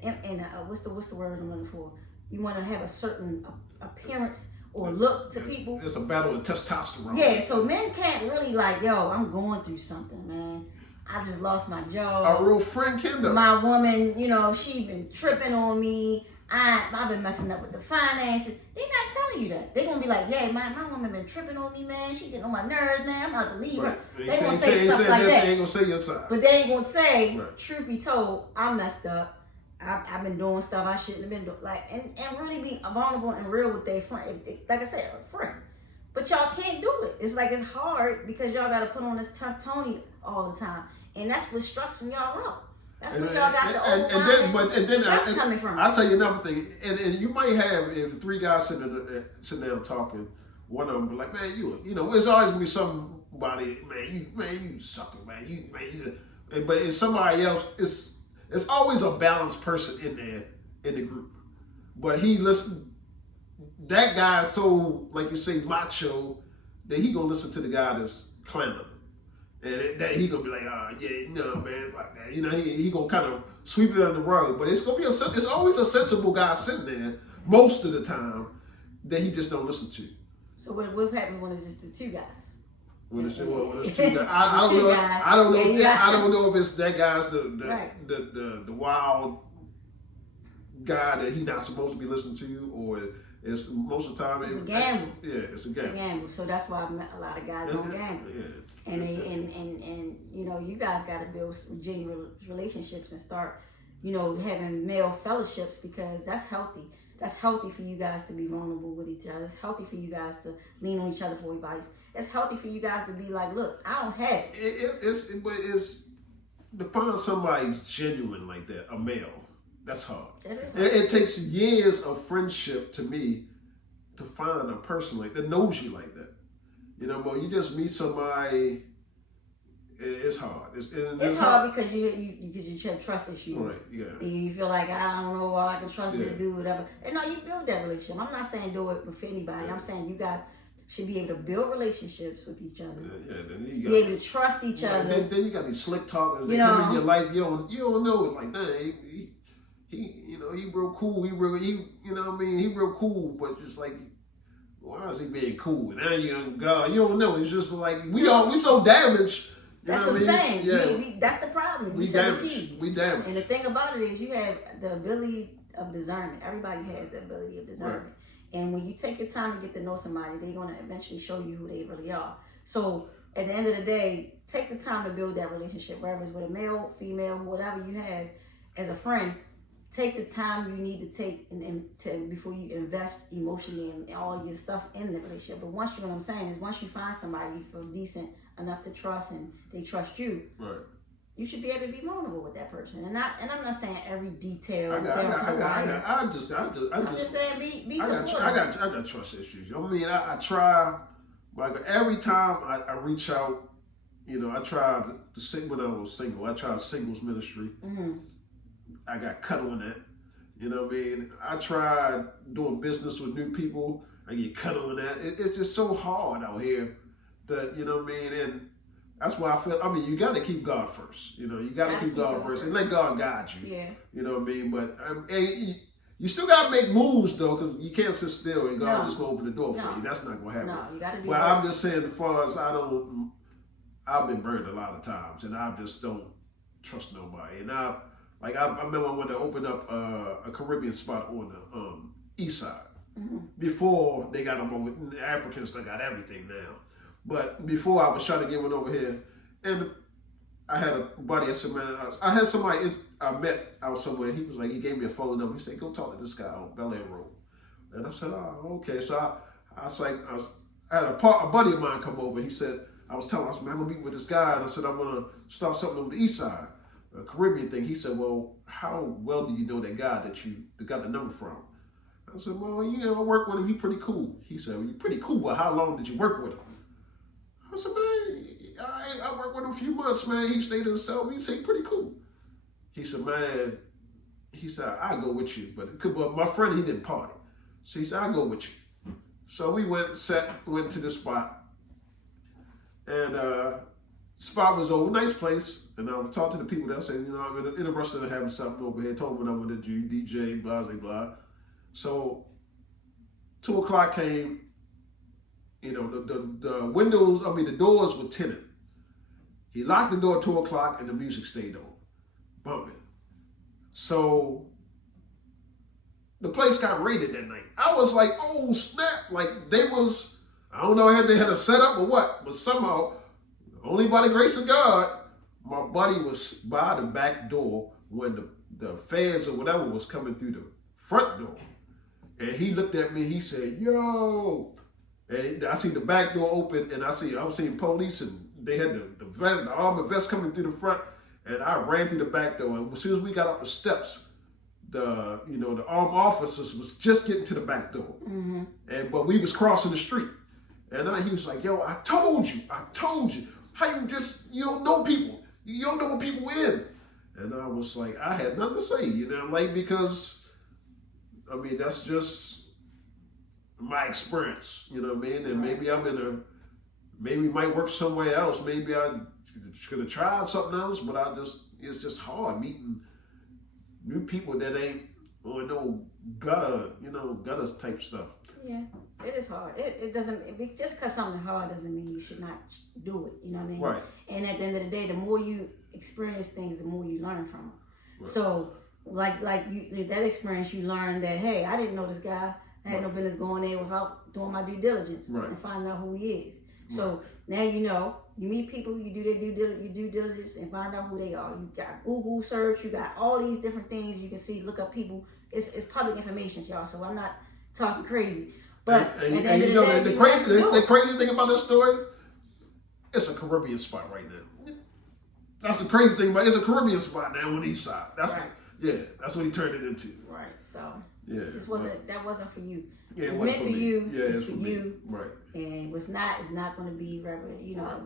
what's the word I'm looking for? You want to have a certain appearance or look to people. It's a battle of testosterone. Yeah, so men can't really like, yo, I'm going through something, man. I just lost my job. A real friend can though. My woman, she been tripping on me. I've been messing up with the finances. They're not telling you that. They're going to be like, yeah, my woman been tripping on me, man. She getting on my nerves, man. I'm about to leave her. They going to say stuff like that. They ain't going to say your side. But they ain't going to say, truth be told, I messed up. I've been doing stuff I shouldn't have been doing. And really be vulnerable and real with their friend. Like I said, a friend. But y'all can't do it. It's like it's hard because y'all got to put on this tough Tony all the time. And that's what's stressing y'all out. That's what y'all got to overcome. And then that's coming from. I'll tell you another thing. And you might have, if three guys sitting there talking, one of them be like, man, it's always gonna be somebody, man, you sucker, man, but it's somebody else. It's always a balanced person in there in the group. But that guy is so, like you say, macho that he gonna listen to the guy that's clowning. And that he gonna be like, man, fuck that. He gonna kind of sweep it under the rug. But it's always a sensible guy sitting there most of the time that he just don't listen to. So what happens when it's just the two guys? When it's two guys, I don't know if it's that guy's the wild guy that he not supposed to be listening to, or it's most of the time it's a gamble. It's a gamble. So that's why a lot of guys don't gamble. Yeah. And you guys got to build some genuine relationships and start, having male fellowships because that's healthy. That's healthy for you guys to be vulnerable with each other. It's healthy for you guys to lean on each other for advice. It's healthy for you guys to be like, look, I don't have it. It's to find somebody genuine like that, a male. That's hard. It takes years of friendship to me to find a person like that knows you like that. But you just meet somebody, it's hard. It's hard because you have trust issues. Right, yeah. You feel like, I don't know, I can trust this dude, whatever. And no, you build that relationship. I'm not saying do it with anybody. Yeah. I'm saying you guys should be able to build relationships with each other. Then be able to trust each other. Then you got these slick talkers that come in your life. You don't know it. Like, dang, he real cool. He real cool. But it's like, why is he being cool? Now you don't know. It's just like we so damaged That's what I'm saying. Yeah. That's the problem. We damaged. We damaged. And the thing about it is you have the ability of discernment. Everybody has the ability of discernment. Right. And when you take your time to get to know somebody, they're going to eventually show you who they really are. So at the end of the day, take the time to build that relationship, whether it's with a male, female, whatever you have as a friend. Take the time you need to take before you invest emotionally and all your stuff in the relationship. But once what I'm saying is once you find somebody you feel decent enough to trust and they trust you, right, you should be able to be vulnerable with that person. And I'm not saying every detail. I'm just saying be supportive. I got trust issues. I mean, I try, like every time I reach out, I tried to sing when I was single. I tried singles ministry. Mm-hmm. I got cut on that. You know what I mean? I tried doing business with new people. I get cut on that. It's just so hard out here that, you know what I mean? And that's why I feel, you got to keep God first. You got to keep God first and let God guide you. Yeah. You know what I mean? But you still got to make moves, though, because you can't sit still and God just going to open the door for you. That's not going to happen. No, you got to be But I'm just saying, as far as I've been burned a lot of times, and I just don't trust nobody. And I remember I wanted to open up a Caribbean spot on the east side. Mm-hmm. Before they got them over, the Africans, they got everything now. But before I was trying to get one over here, and I had a buddy. I said, man, I had somebody I met out somewhere. He was like, he gave me a phone number. He said, go talk to this guy on Bel Air Road. And I said, oh, okay. So I had a buddy of mine come over. He said, I was man, I'm gonna meet with this guy, and I said, I'm gonna start something on the east side. A Caribbean thing. He said, well, how well do you know that guy that you got the number from? I said, well, I work with him. He's pretty cool. He said, well, you're pretty cool, but how long did you work with him? I said, man, I worked with him a few months, man. He stayed in the cell. He said, pretty cool. He said, man, I'll go with you. But my friend, he didn't party. So he said, I'll go with you. So we went to the spot. And spot was over, nice place. And I was talking to the people there, saying, I'm interested in having something over here. Told them what I'm going to do, DJ, blah, blah, blah. So 2 o'clock came, the windows, the doors were tinted. He locked the door at 2 o'clock and the music stayed on, bumping. So the place got raided that night. I was like, oh snap, like I don't know if they had a setup or what, but somehow, only by the grace of God, my buddy was by the back door when the feds or whatever was coming through the front door. And he looked at me, he said, yo. And I see the back door open, and I was seeing police, and they had the armored vest coming through the front, and I ran through the back door. And as soon as we got up the steps, the armed officers was just getting to the back door. Mm-hmm. But we was crossing the street. And he was like, yo, I told you. How you don't know people. You don't know what people in. And I was like, I had nothing to say, because, that's just my experience, and maybe maybe might work somewhere else. Maybe I could have tried something else, but it's just hard meeting new people that ain't on no gutter type stuff. Yeah, it is hard. It doesn't, just because something hard doesn't mean you should not do it, you know what I mean? Right. And at the end of the day, the more you experience things, the more you learn from them. Right. So, like you, that experience, you learn that, hey, I didn't know this guy. I had no business going there without doing my due diligence and finding out who he is. So now you meet people, you do their due diligence and find out who they are. You got Google search, you got all these different things you can see, look up people. It's public information, y'all. So I'm not talking crazy. But the crazy thing about this story, it's a Caribbean spot right now. That's the crazy thing, but it's a Caribbean spot now on the east side. That's that's what he turned it into. Right. So that wasn't for you. Yeah, it's meant for you. Yeah, it's for you. Right. And it's not going to be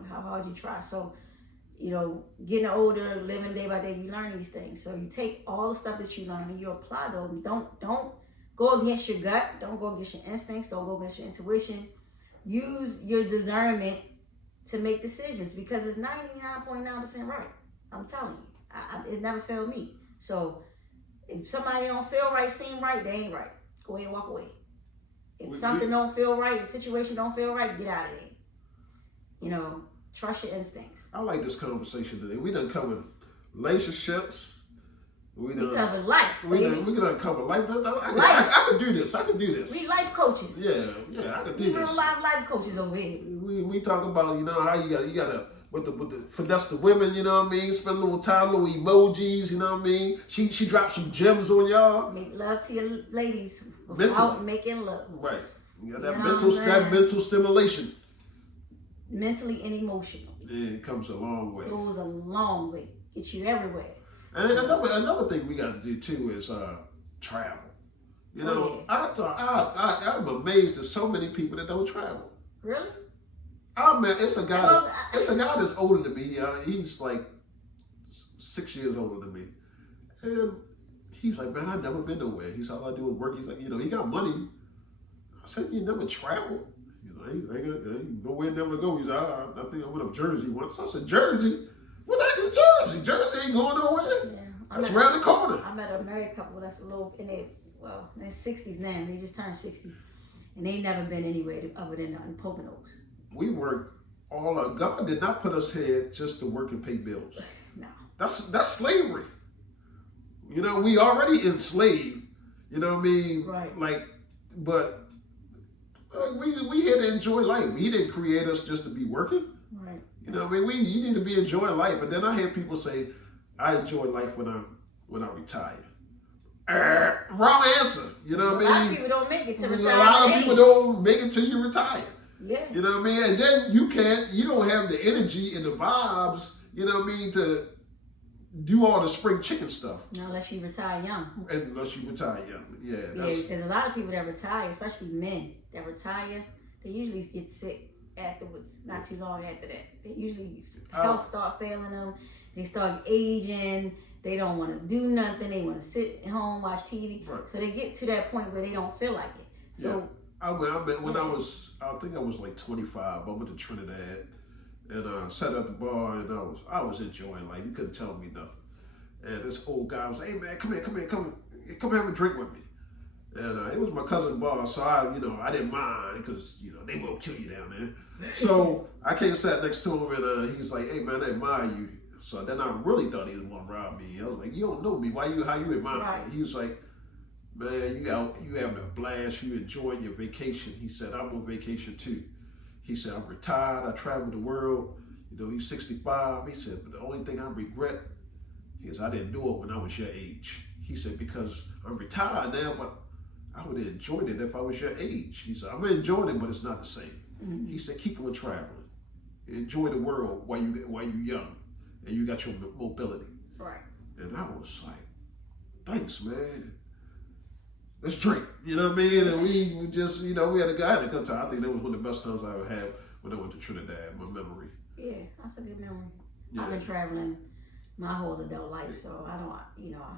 how hard you try. So, getting older, living day by day, you learn these things. So you take all the stuff that you learn and you apply them. Don't go against your gut. Don't go against your instincts. Don't go against your intuition. Use your discernment to make decisions because it's 99.9% right. I'm telling you. It never failed me. So if somebody don't feel right, seem right, they ain't right. Go ahead and walk away. If something don't feel right, the situation don't feel right, get out of there. Trust your instincts. I like this conversation today. We done covered relationships. We covered life. We done covered life. I could do this. I could do this. We life coaches. Yeah, I could do this. We're a lot of life coaches over here. We talk about, you know, how you gotta with the finesse the women, you know what I mean? Spend a little time, little emojis, you know what I mean? She dropped some gems on y'all. Make love to your ladies without making love. Right. You got that mental stimulation. Mentally and emotional. Yeah, it comes a long way. It goes a long way. Gets you everywhere. And another thing we got to do too is travel. You know, I'm amazed at so many people that don't travel. Really? I mean, it's a guy that's older than me. He's like 6 years older than me, and he's like, man, I've never been nowhere. He said, all I do is work. He's like, you know, he got money. I said, you never travel. You know, he ain't nowhere never go. He's like, I think I went up Jersey once. I said, Jersey? What the heck is Jersey? Jersey ain't going nowhere. Yeah. That's around the corner. I met a married couple that's a little in their 60s now. They just turned 60, and they never been anywhere other than in Poconos. We work God did not put us here just to work and pay bills. No. That's slavery. You know, we already enslaved. You know what I mean? Right. Like, but we here to enjoy life. He didn't create us just to be working. Right. You know what I mean? You need to be enjoying life. But then I hear people say, I enjoy life when I retire. Wrong answer. You know what I mean? A lot of people don't make it to retire. A lot of people don't make it till you retire. Yeah. You know what I mean? And then you don't have the energy and the vibes, you know what I mean, to do all the spring chicken stuff. No, unless you retire young. Unless you retire young. Yeah. Yeah, because a lot of people that retire, especially men that retire, they usually get sick afterwards, not too long after that. They usually, health start failing them. They start aging. They don't want to do nothing. They want to sit at home, watch TV. Right. So they get to that point where they don't feel like it. So. Yeah. I think I was like 25. I went to Trinidad and sat at the bar and I was enjoying life. You couldn't tell me nothing. And this old guy was like, hey man, come have a drink with me. And it was my cousin bar, so I didn't mind because they won't kill you down there. So I came and sat next to him and he's like, hey man, I admire you. So then I really thought he was gonna rob me. I was like, you don't know me. How you admire me? He was like, man, you having a blast, you enjoying your vacation. He said, I'm on vacation too. He said, I'm retired, I travel the world. He's 65. He said, but the only thing I regret is I didn't do it when I was your age. He said, because I'm retired now, but I would have enjoyed it if I was your age. He said, I'm enjoying it, but it's not the same. Mm-hmm. He said, keep on traveling. Enjoy the world while you're young and you got your mobility. Right. And I was like, thanks, man. Let's drink, you know what I mean? And we just, we had a guy that come to. I think that was one of the best times I ever had when I went to Trinidad, my memory. Yeah, that's a good memory. Yeah. I've been traveling my whole adult life, so I don't,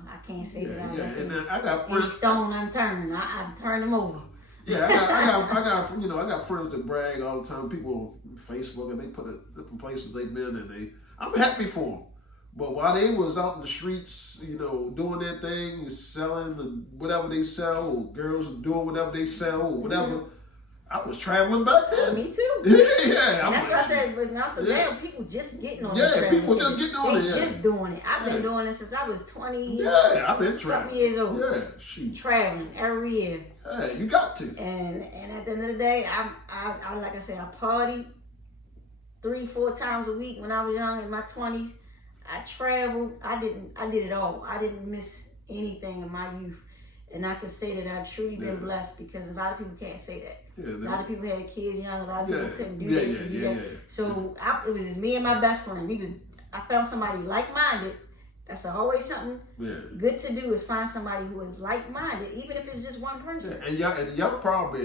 I can't say that I left any stone unturned. I turned them over. Yeah, I got friends that brag all the time. People on Facebook and they put different places they've been, and I'm happy for them. But while they was out in the streets, doing their thing, selling whatever they sell, or girls doing whatever they sell, or whatever, I was traveling back then. Me too. Yeah. And that's what I said. But now, now people just getting on the trail. Yeah, people just getting on it. They just doing it. I've been doing it since I was 20. Yeah, I've been traveling. Something years old. Yeah, shoot. Traveling every year. Yeah, you got to. And at the end of the day, I like I said, I partied 3-4 times a week when I was young in my 20s. I traveled. I did it all. I didn't miss anything in my youth. And I can say that I've truly been blessed because a lot of people can't say that. Yeah, a lot of people had kids young. A lot of people couldn't do this and do that. So it was just me and my best friend. I found somebody like-minded. That's always something good to do is find somebody who is like-minded, even if it's just one person. Yeah, and y'all problem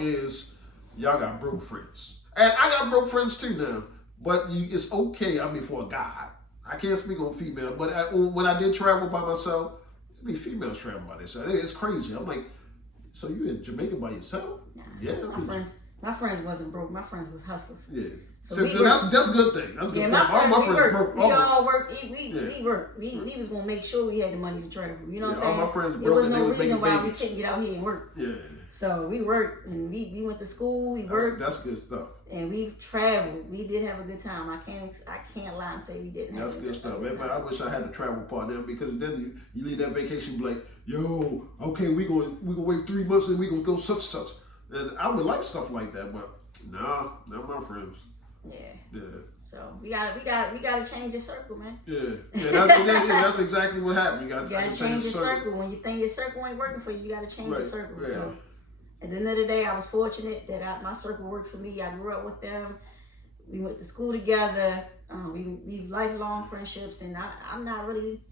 is y'all got broke friends. And I got broke friends too now. But it's okay, for a guy. I can't speak on female, but when I did travel by myself, females travel by themselves. It's crazy. I'm like, so you in Jamaica by yourself? Nah, yeah. My friends wasn't broke. My friends was hustlers. Yeah. So that's a good thing. That's a good thing. My friends, all my we friends worked. broke. We all worked. We worked. We was gonna make sure we had the money to travel. You know what I'm saying? All my friends There broke. was no was reason why babies. we couldn't get out here and work. Yeah. So we worked and we went to school. We worked. That's good stuff. And we traveled. We did have a good time. I can't lie and say we didn't. That's good stuff. Man, I wish I had a travel partner because then you leave that vacation be like, yo, okay, we gonna wait 3 months and we gonna go such and such. And I would like stuff like that, but nah, not my friends. Yeah. Yeah. So we gotta change the circle, man. Yeah. That's exactly what happened. You gotta change your circle. When you think your circle ain't working for you, you gotta change the circle. Yeah. So at the end of the day, I was fortunate that my circle worked for me. I grew up with them. We went to school together. We lifelong friendships, and I'm not really,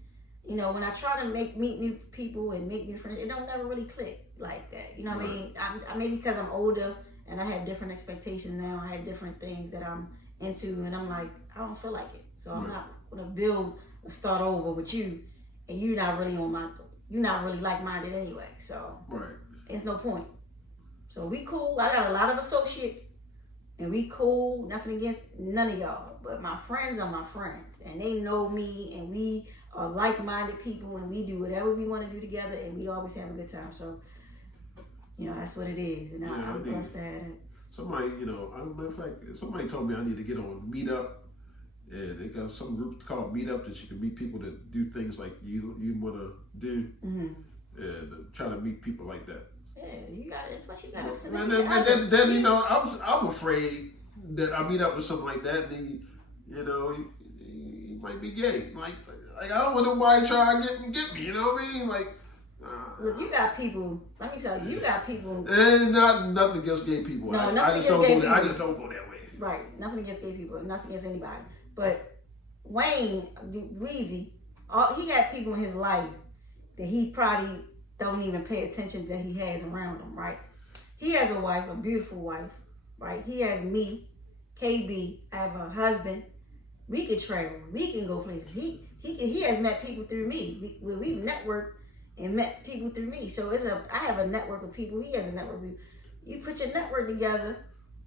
when I try to meet new people and make new friends, it don't never really click like that. You know what I mean? Maybe because I'm older and I have different expectations now. I have different things that I'm into, and I'm like, I don't feel like it. So I'm not gonna start over with you, and you're not really like-minded anyway. So it's no point. So we cool. I got a lot of associates, and we cool. Nothing against none of y'all, but my friends are my friends, and they know me, and we are like-minded people, and we do whatever we want to do together, and we always have a good time. So, that's what it is, and I'm blessed to have it. Somebody, matter of fact, somebody told me I need to get on Meetup, and they got some group called Meetup that you can meet people that do things like you want to do, and try to meet people like that. Yeah, you got it. Plus, you got to send And then I'm afraid that I meet up with something like that, and he might be gay. Like I don't want nobody try to get me. You know what I mean? Like, look, you got people. Let me tell you, you got people. And nothing against gay people. No, I just don't go that way. Right, nothing against gay people, nothing against anybody. But Wayne, Weezy, he got people in his life that he probably don't even pay attention that he has around him, right? He has a wife, a beautiful wife, right? He has me, KB. I have a husband. We could travel. We can go places. He has met people through me. We've networked and met people through me. So I have a network of people. He has a network of people. You put your network together,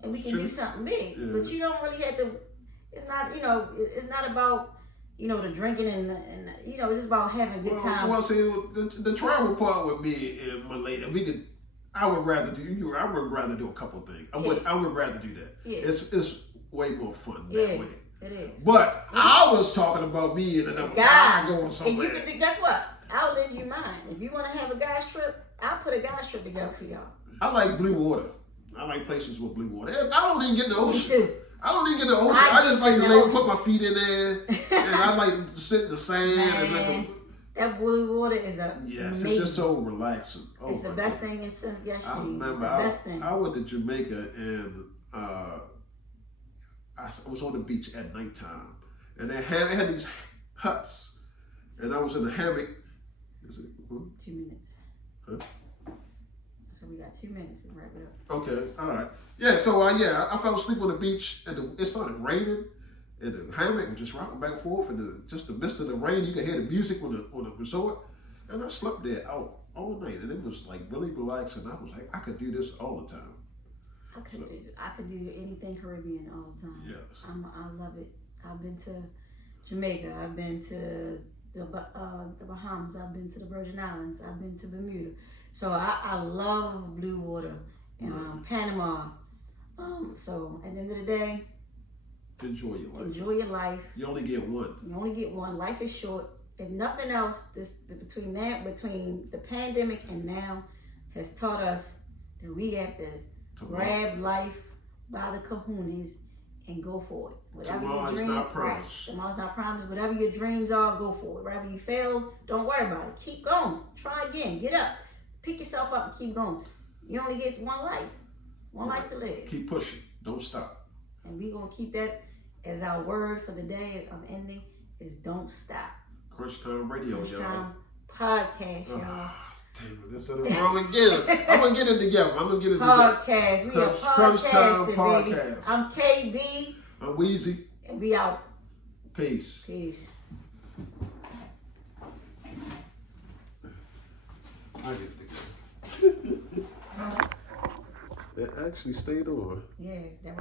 and we can do something big. Yeah. But you don't really have to. It's not. It's not about. The drinking and it's just about having a good time. Well, see, the travel part with me and my lady, I would rather do a couple of things. I would rather do that. Yeah. It's way more fun that way. It is. But I was talking about me and another guy going somewhere. And you can guess what? I'll lend you mine. If you want to have a guy's trip, I'll put a guy's trip together for y'all. I like blue water. I like places with blue water. I don't even get in the ocean. Me too. I don't even get in the ocean. I just like to put my feet in there, and I like to sit in the sand. Man, that blue water is amazing. It's just so relaxing. It's the best thing in since yesterday. I remember I went to Jamaica, and I was on the beach at nighttime, and they had these huts, and I was in the hammock. Is it 2 minutes? Huh? So we got 2 minutes to wrap it up. Okay, all right. Yeah, so I fell asleep on the beach, and it started raining, and the hammock was just rocking back and forth, and just the mist of the rain, you could hear the music on the resort, and I slept there out all night, and it was like really relaxing. I was like, I could do this all the time. I could do anything Caribbean all the time. Yes. I love it. I've been to Jamaica. I've been to the Bahamas. I've been to the Virgin Islands. I've been to Bermuda. So I love blue water. Panama. So at the end of the day, enjoy your life. Enjoy your life. You only get one. You only get one. Life is short. If nothing else, between the pandemic and now has taught us that we have to grab life by the kahunas and go for it. Whatever your dreams, not promised. Tomorrow's not promised. Whatever your dreams are, go for it. Wherever you fail, don't worry about it. Keep going. Try again. Get up. Pick yourself up and keep going. You only get one life. One life to live. Keep pushing. Don't stop. And we're going to keep that as our word for the day of ending is don't stop. Krunchtime Radio, y'all. Krunchtime Podcast, y'all. Damn it, this is wrong again. I'm going to get it together. Podcast. We are podcasting, baby. Podcast. I'm KB. I'm Weezy. And we out. Peace. Peace. I get the It actually stayed on. Yeah, that worked.